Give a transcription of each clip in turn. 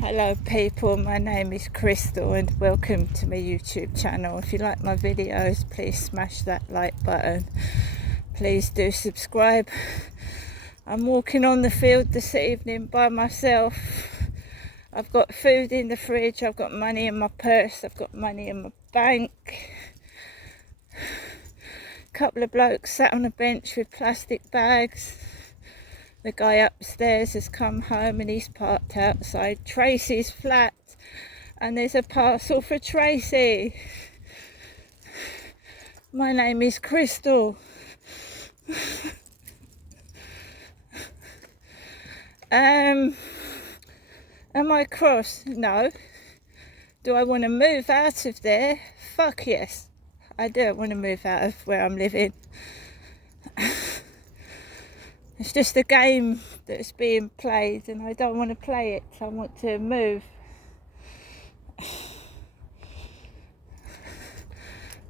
Hello people, my name is Crystal and welcome to my YouTube channel. If you like my videos, please smash that like button. Please do subscribe. I'm walking on the field this evening by myself. I've got food in the fridge, I've got money in my purse, I've got money in my bank. A couple of blokes sat on a bench with plastic bags. The guy upstairs has come home and he's parked outside Tracy's flat, and there's a parcel for Tracy. My name is Crystal. Am I cross? No. Do I want to move out of there? Fuck yes. I do want to move out of where I'm living. It's just a game that's being played and I don't want to play it. I want to move.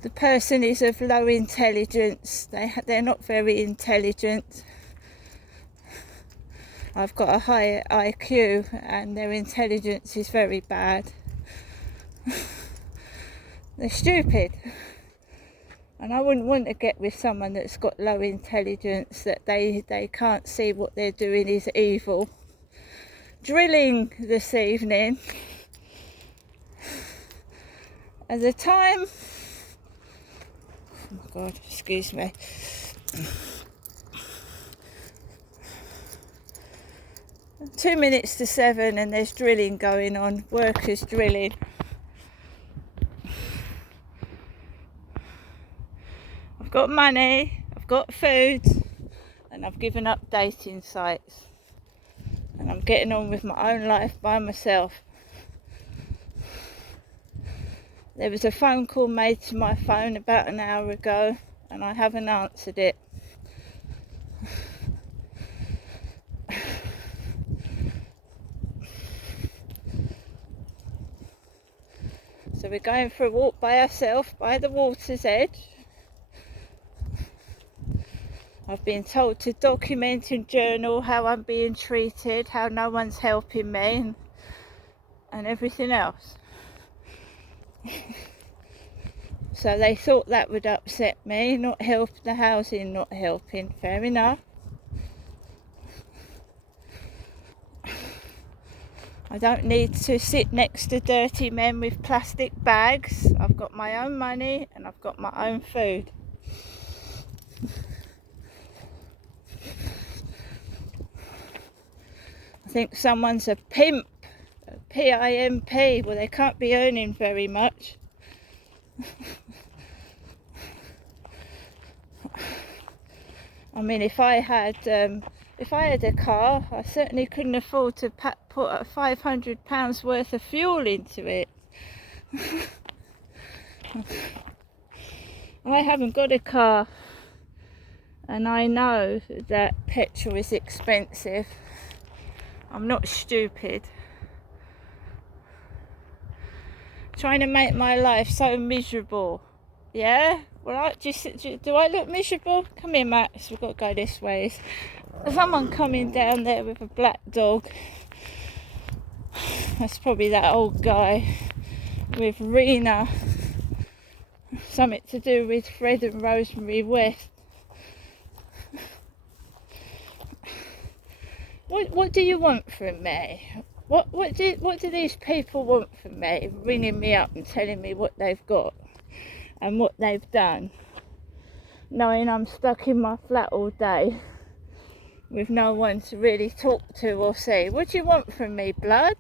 The person is of low intelligence. They're not very intelligent. I've got a high IQ and their intelligence is very bad. They're stupid. And I wouldn't want to get with someone that's got low intelligence, that they can't see what they're doing is evil. Drilling this evening. At the time... Oh my God, excuse me. Two minutes to 7 and there's drilling going on. Workers drilling. I've got money, I've got food, and I've given up dating sites. And I'm getting on with my own life by myself. There was a phone call made to my phone about an hour ago, and I haven't answered it. So we're going for a walk by ourselves by the water's edge. I've been told to document and journal how I'm being treated, how no one's helping me, and everything else. So they thought that would upset me, not help the housing, not helping. Fair enough. I don't need to sit next to dirty men with plastic bags. I've got my own money and I've got my own food. I think someone's a pimp, a P-I-M-P. Well, they can't be earning very much. I mean, if I had a car, I certainly couldn't afford to put £500 worth of fuel into it. I haven't got a car, and I know that petrol is expensive. I'm not stupid. Trying to make my life so miserable. Yeah? Well, do I look miserable? Come here, Max. We've got to go this way. There's someone coming down there with a black dog. That's probably that old guy with Rena. Something to do with Fred and Rosemary West. What do you want from me? What do these people want from me? Ringing me up and telling me what they've got and what they've done, knowing I'm stuck in my flat all day with no one to really talk to or see. What do you want from me, blood?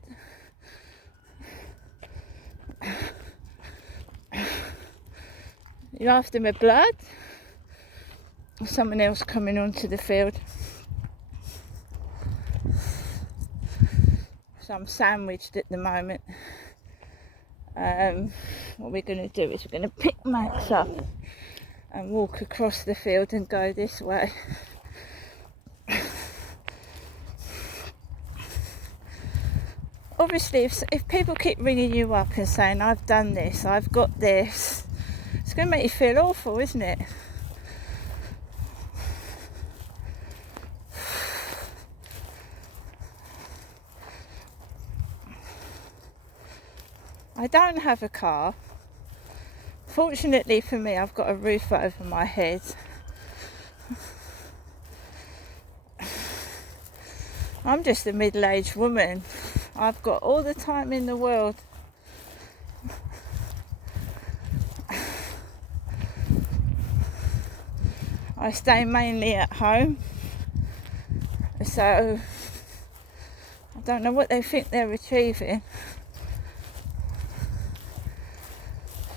You after my blood? Or someone else coming onto the field? So I'm sandwiched at the moment. What we're going to do is we're going to pick Max up and walk across the field and go this way. Obviously, if people keep ringing you up and saying, I've done this, I've got this, it's going to make you feel awful, isn't it? I don't have a car. Fortunately for me, I've got a roof over my head. I'm just a middle-aged woman. I've got all the time in the world. I stay mainly at home, so I don't know what they think they're achieving.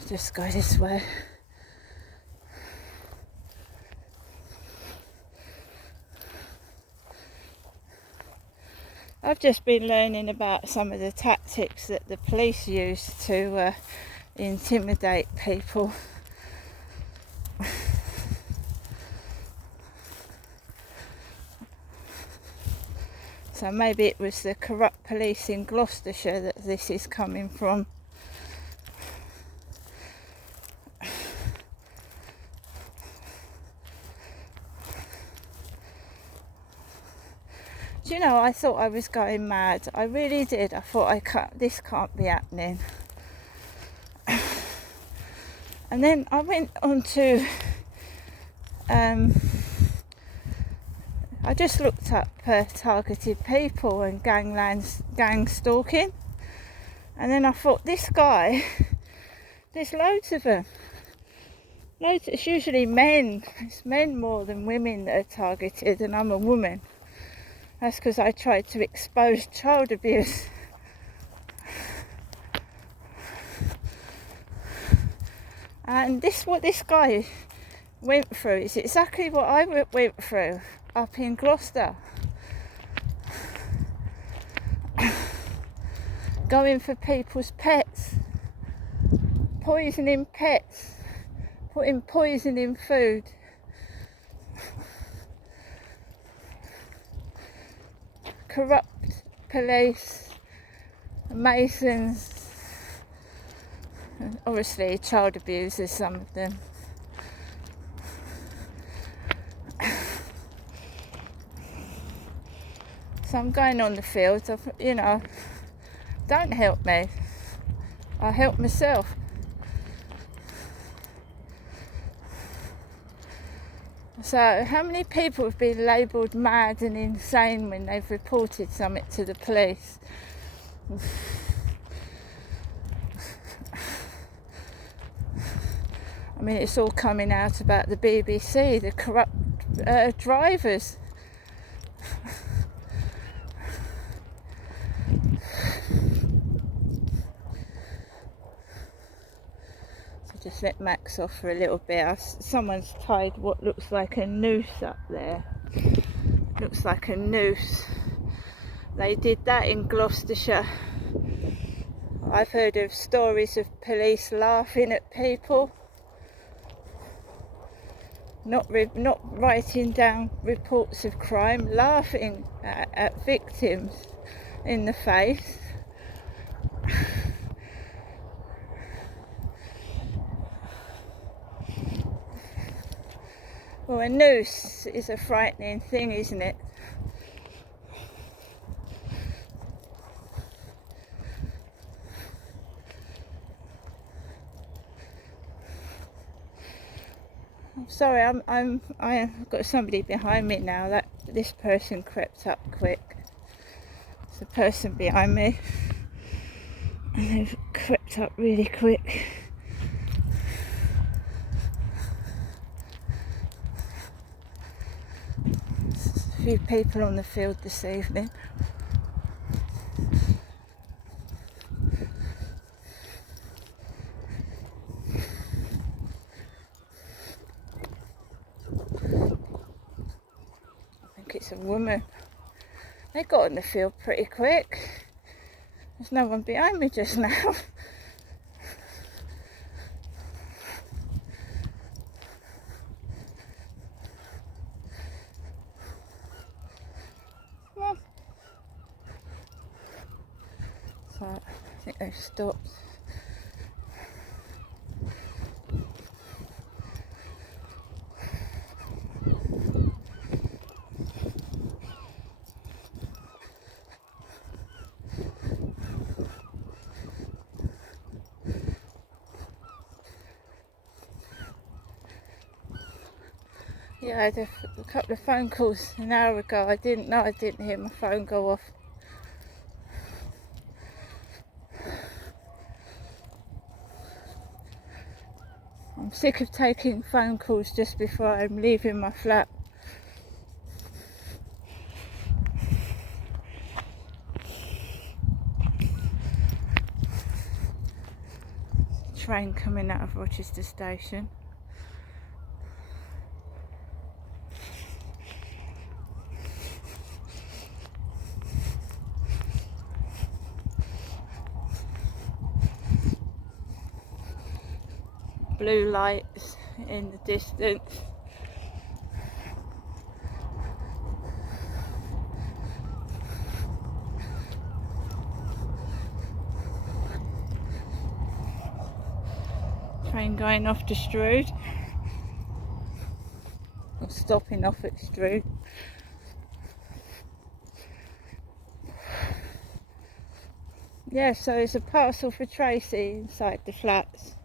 Just go this way. I've just been learning about some of the tactics that the police use to intimidate people. So maybe it was the corrupt police in Gloucestershire that this is coming from. Do you know, I thought I was going mad. I really did. I thought, this can't be happening. And then I went on to, I just looked up targeted people and gang stalking. And then I thought, this guy, there's loads of them. It's usually men. It's men more than women that are targeted, and I'm a woman. That's because I tried to expose child abuse. And what this guy went through is exactly what I went through up in Gloucester. Going for people's pets, poisoning pets, putting poison in food. Corrupt police, masons, and obviously child abusers, some of them. So I'm going on the fields, don't help me, I help myself. So how many people have been labelled mad and insane when they've reported something to the police? I mean, it's all coming out about the BBC, the corrupt drivers. Just let Max off for a little bit. Someone's tied what looks like a noose up there. Looks like a noose. They did that in Gloucestershire. I've heard of stories of police laughing at people, not writing down reports of crime, laughing at victims in the face. Well, a noose is a frightening thing, isn't it? I'm sorry, I've got somebody behind me now. That this person crept up quick. It's a person behind me, and they've crept up really quick. A few people on the field this evening. I think it's a woman. They got on the field pretty quick. There's no one behind me just now. So I think they've stopped. Yeah, I had a couple of phone calls an hour ago. I didn't hear my phone go off. I'm sick of taking phone calls just before I'm leaving my flat. Train coming out of Rochester Station. Blue lights in the distance. Train going off to Strood. Or stopping off at Strood. Yeah, so it's a parcel for Tracy inside the flats.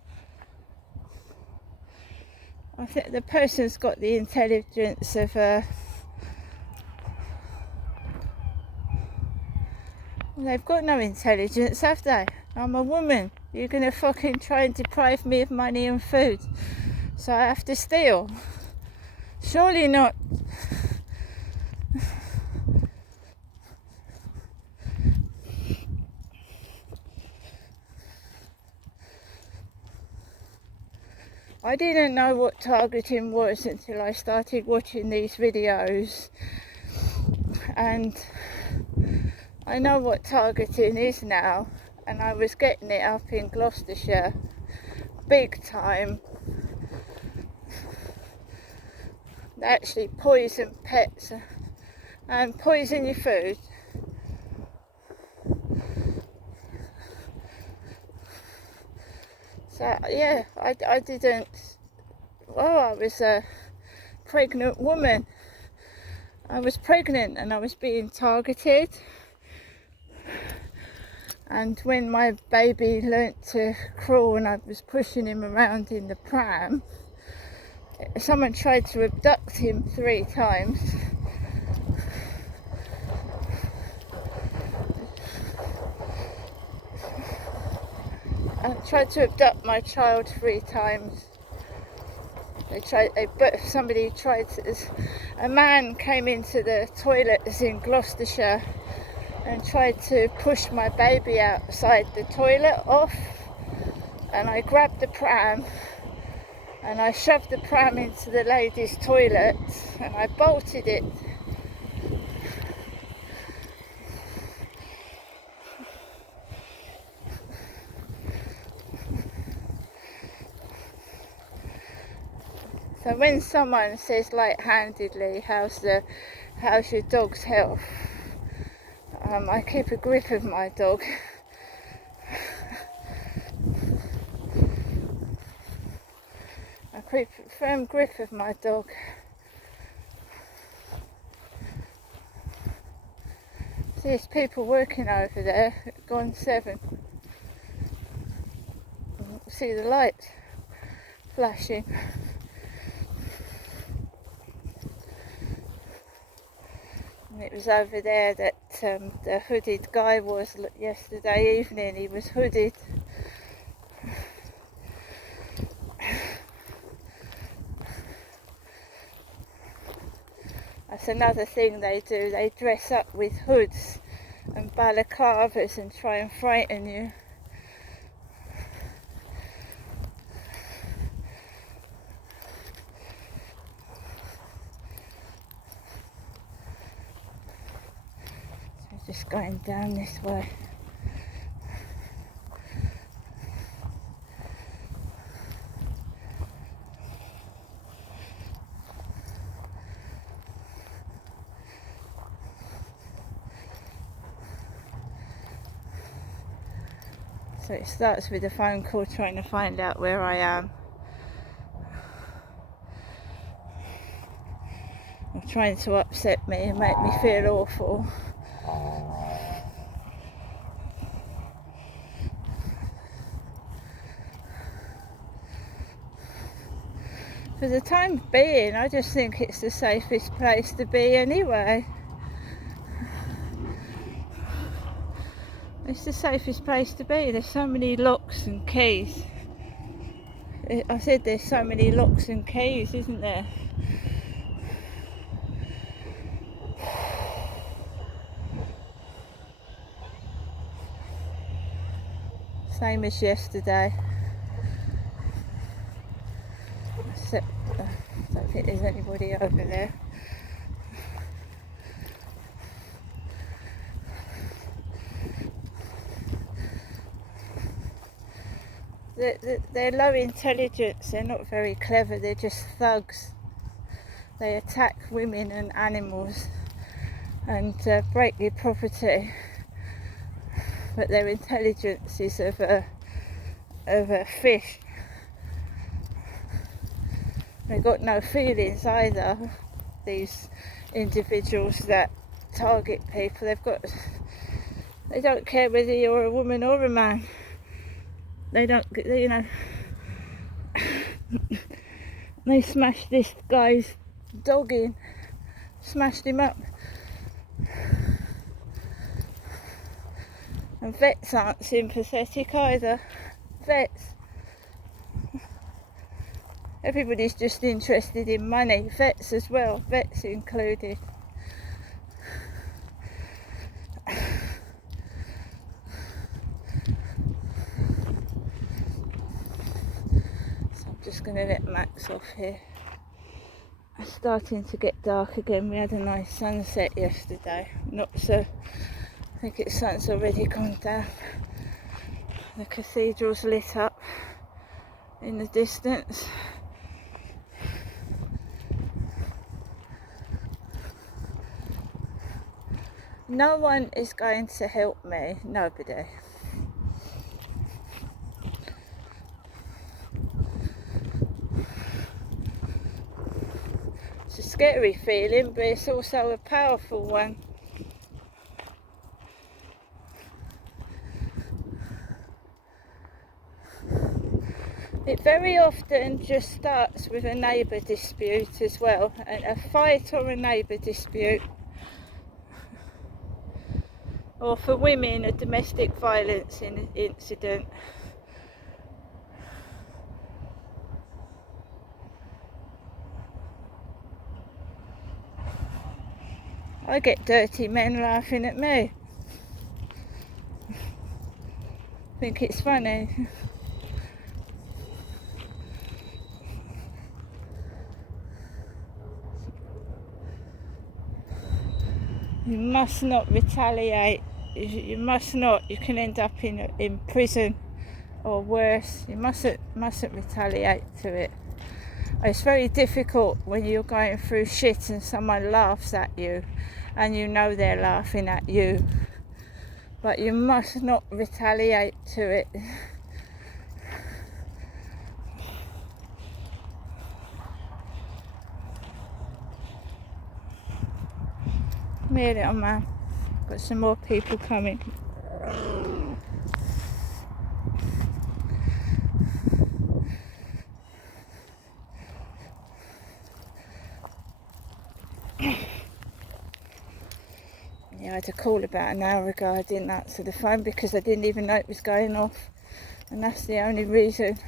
I think the person's got the intelligence of they've got no intelligence, have they? I'm a woman. You're gonna fucking try and deprive me of money and food, so I have to steal? Surely not. I didn't know what targeting was until I started watching these videos, and I know what targeting is now, and I was getting it up in Gloucestershire big time. They actually poison pets and poison your food. So yeah, I didn't. Well, I was a pregnant woman. I was pregnant and I was being targeted. And when my baby learnt to crawl and I was pushing him around in the pram, someone tried to abduct him 3 times. Tried to abduct my child 3 times. A man came into the toilets in Gloucestershire and tried to push my baby outside the toilet off, and I grabbed the pram and I shoved the pram into the ladies' toilet and I bolted it. So when someone says light-handedly, how's your dog's health? I keep a grip of my dog. I keep a firm grip of my dog. See, there's people working over there at Gone 7. See the lights flashing. And it was over there that the hooded guy was yesterday evening. He was hooded. That's another thing they do. They dress up with hoods and balaclavas and try and frighten you. So just going down this way. So it starts with a phone call trying to find out where I am. Or trying to upset me and make me feel awful. For the time being, I just think it's the safest place to be anyway. It's the safest place to be. There's so many locks and keys. I said there's so many locks and keys, isn't there? Same as yesterday. Except I don't think there's anybody over there. They're low intelligence, they're not very clever, they're just thugs. They attack women and animals and break your property, but their intelligence is of a fish. They've got no feelings either, these individuals that target people. They don't care whether you're a woman or a man. They don't, you know. They smashed this guy's dog in, smashed him up. And vets aren't sympathetic either. Vets. Everybody's just interested in money. Vets as well, vets included. Just going to let Max off here. It's starting to get dark again. We had a nice sunset yesterday. Not so. I think the sun's already gone down. The cathedral's lit up in the distance. No one is going to help me. Nobody. It's a scary feeling, but it's also a powerful one. It very often just starts with a neighbour dispute as well, a fight or a neighbour dispute, or for women a domestic violence incident. I get dirty men laughing at me. I think it's funny. You must not retaliate. You must not. You can end up in prison or worse. You mustn't retaliate to it. It's very difficult when you're going through shit and someone laughs at you and you know they're laughing at you. But you must not retaliate to it. Come here, little man. Got some more people coming. Yeah, I had a call about an hour ago. I didn't answer the phone because I didn't even know it was going off. And that's the only reason.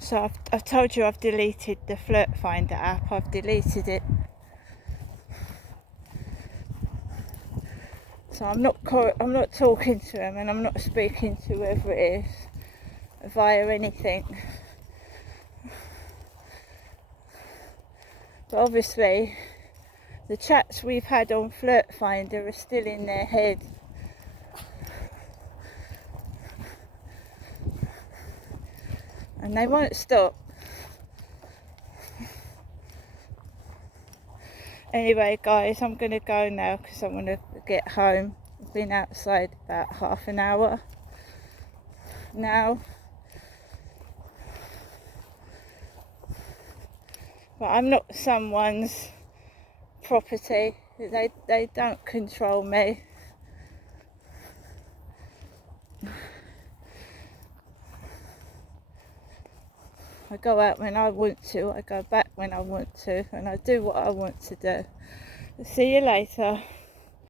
So I've told you I've deleted the Flirt Finder app. I've deleted it. So I'm not talking to him, and I'm not speaking to whoever it is via anything. But obviously, the chats we've had on Flirt Finder are still in their head. And they won't stop. Anyway, guys, I'm going to go now because I want to get home. I've been outside about half an hour now. But I'm not someone's property. They don't control me. I go out when I want to, I go back when I want to, and I do what I want to do. See you later.